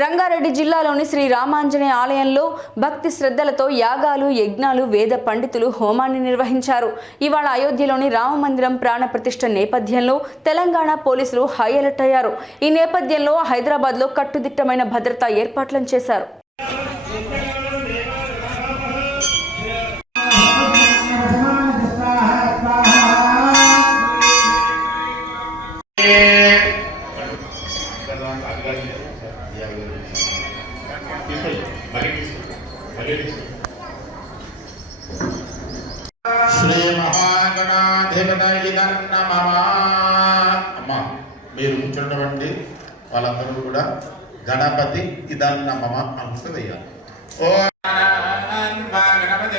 రంగారెడ్డి జిల్లాలోని శ్రీ రామాంజనేయ ఆలయంలో భక్తి శ్రద్ధలతో యాగాలు యజ్ఞాలు వేద పండితులు హోమాన్ని నిర్వహించారు. ఇవాళ అయోధ్యలోని రామ మందిరం ప్రాణ ప్రతిష్ట నేపథ్యంలో తెలంగాణ పోలీసులు హై అలర్ట్ అయ్యారు. ఈ నేపథ్యంలో హైదరాబాద్లో కట్టుదిట్టమైన భద్రతా ఏర్పాట్లను చేశారు. శ్రీ అమ్మా మీరు కూర్చుండవండి వాళ్ళందరూ కూడా గణపతి ఇదన్న మమ అంశ వేయాలి ఓ గణపతి